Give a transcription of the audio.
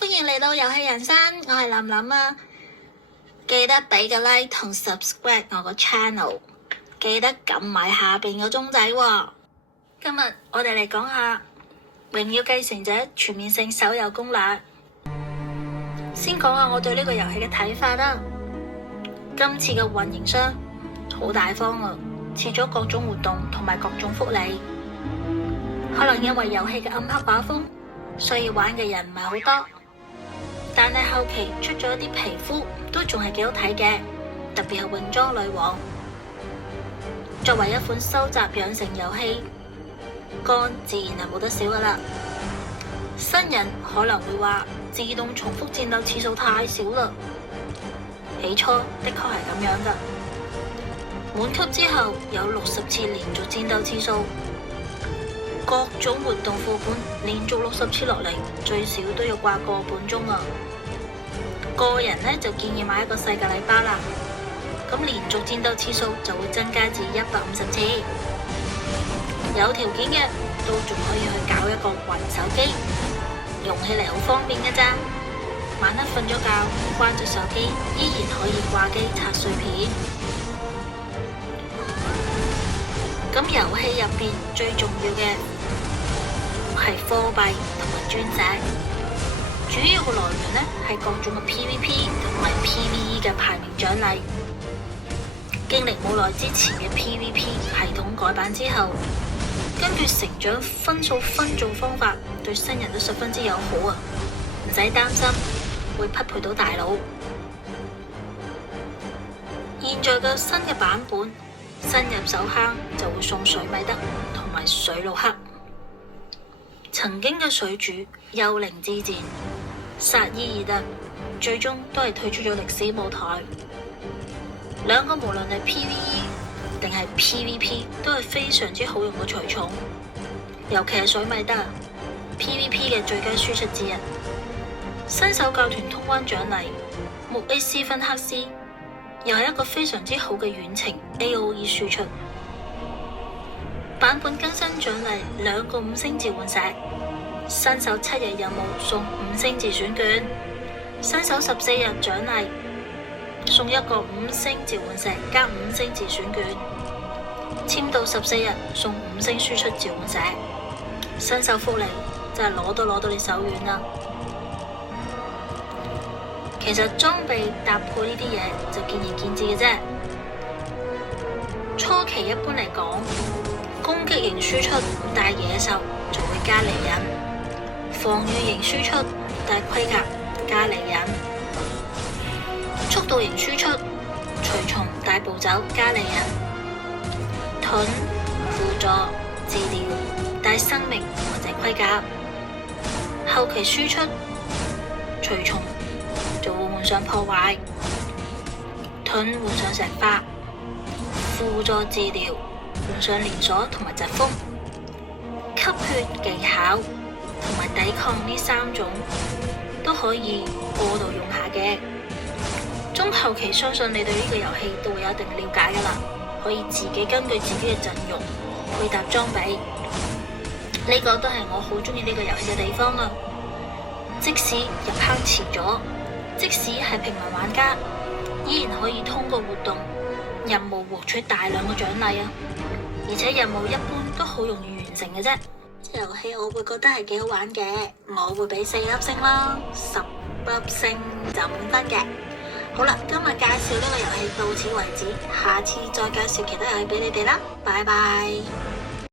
歡迎嚟到遊戲人生，我係琳琳啊！記得俾個 like 同 subscribe 我個 channel， 記得撳埋下邊個鐘仔喎。今日我哋嚟講下《榮耀繼承者》全面性手遊攻略。先講下我對呢個遊戲嘅睇法啦。今次嘅運營商好大方啊，設咗各種活動同埋各種福利。可能因為遊戲嘅暗黑畫風，所以玩嘅人唔係好多。但係後期出咗一啲皮膚都仲係幾好睇嘅，特別係泳裝女王。作為一款收集養成遊戲，肝自然係冇得少噶啦。新人可能會話自動重複戰鬥次數太少啦，起初的確係咁樣噶。滿級之後有60次連續戰鬥次數，各種活動副本連續60次落嚟，最少都要掛個半鐘啊！個人呢就建議買一個世界禮包啦，咁連續戰鬥次數就會增加至150次。有條件嘅都仲可以去搞一個雲手機，用起嚟好方便嘅咋。晚黑瞓咗覺，關咗手機，依然可以掛機刷碎片。咁遊戲入邊最重要嘅係貨幣同埋鑽石，主要嘅來源呢係各種嘅 PVP 同埋 PVE 嘅排名獎勵。經歷冇耐之前嘅 PVP 系統改版之後，根據成長分數分組方法，對新人都十分之友好啊，唔使擔心會匹配到大佬。現在嘅新嘅版本，新入手坑就會送水米德同埋水魯克。曾經嘅水主幽靈之戰、薩伊爾特最終都係退出咗歷史舞台。兩個無論係 PVE 定係 PVP 都係非常之好用嘅隨從，尤其係水米德 PVP 嘅最佳輸出之一。新手教團通關獎勵木 A 斯芬克斯又係一個非常之好嘅遠程 AOE 輸出。版本更新獎勵2個5星召喚石，新手7日任務送5星自選券，新手14日獎勵送1個5星召喚石加5星自選券，簽到14日送5星輸出召喚石。新手福利真係攞到你手軟啦。其實裝備搭配呢啲嘢就見仁見智嘅啫。初期一般嚟講，攻擊型輸出帶野獸就會加利刃，防禦型輸出帶盔甲加利刃，速度型輸出隨從帶步走加利刃，盾輔助治療帶生命或者盔甲，後期輸出隨從就會換上破壞，盾換上石化，輔助治療換上連鎖同埋疾風，吸血技巧同埋抵抗呢3種都可以過度用下嘅。中後期相信你對呢個遊戲都會有一定了解噶啦，可以自己根據自己嘅陣容配搭裝備，呢個都係我好中意呢個遊戲嘅地方啊！即使入坑遲咗，即使係平民玩家，依然可以通過活動任務獲取大量嘅獎勵啊！而且任務一般都好容易完成嘅啫。遊戲我會覺得係幾好玩嘅，我會俾4粒星啦，10粒星就滿分嘅。好啦，今日介紹呢個遊戲到此為止，下次再介紹其他遊戲俾你哋啦，拜拜。